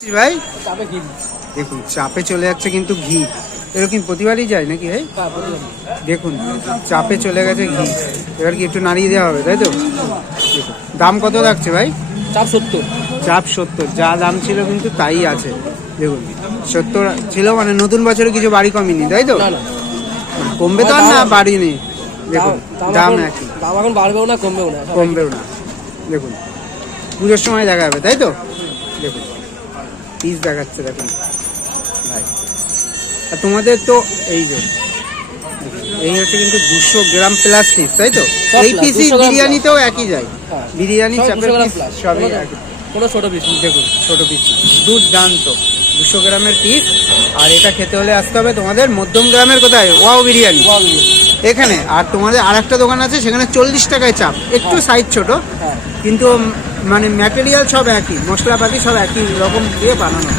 ভাই দেখুন চাপে চলে যাচ্ছে কিন্তু ঘি, এরকম প্রতিবারই যায় নাকি ভাই? দেখুন চাপে চলে গেছে ঘি, এবার কি একটু নাড়িয়ে দেওয়া হবে, তাই তো? দেখুন দাম কত থাকছে ভাই? চাপ 70। চাপ 70, যা দাম ছিল কিন্তু তাই আছে। দেখুন 70 ছিল মানে নতুন বছরে কিছু বাড়ি কমেনি, তাই তো? কমবে তো আর না বাড়িনি। দেখুন দাম একই, দাম এখন বাড়বেও না কমবেও না। কমবেও না। দেখুন পুজোর সময় দেখা যাবে, তাই তো? দেখুন পিস দেখাচ্ছে, দেখুন ভাই। আর তোমাদের তো এই যে এই হচ্ছে কিন্তু 200 গ্রাম প্লাস পিস, তাই তো? সব এই plus, পিসই 200 গ্রাম বিরিয়ানিতেও একই যায়, হ্যাঁ। বিরিয়ানি সব চাপের 200 গ্রাম পিস plus, সবই একই। কোনো ছোট পিস নেই। দেখুন ছোট পিস দুর্দান্ত 200 গ্রামের পিস। আর এটা খেতে হলে আসতে হবে তোমাদের মধ্যম গ্রামের কোথায়, ওয়াও বিরিয়ানি এখানে। আর তোমাদের আর একটা দোকান আছে সেখানে 40 টাকায় চাপ, একটু সাইজ ছোট, হ্যাঁ। কিন্তু মানে ম্যাটেরিয়াল সব একই, মশলাপাতি সব একই রকম দিয়ে বানানো।